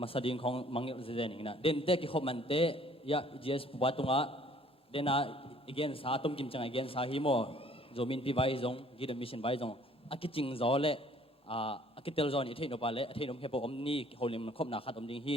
masa ding kong mangil zening na den te ki khomante ya gs puwatunga dena again sa atom kim chang again sa himo zomin pi vai zong gidam mission vai zong akiching zole akitel zon ithei no pale ithei nom hepo omni holim khop na khat om ding hi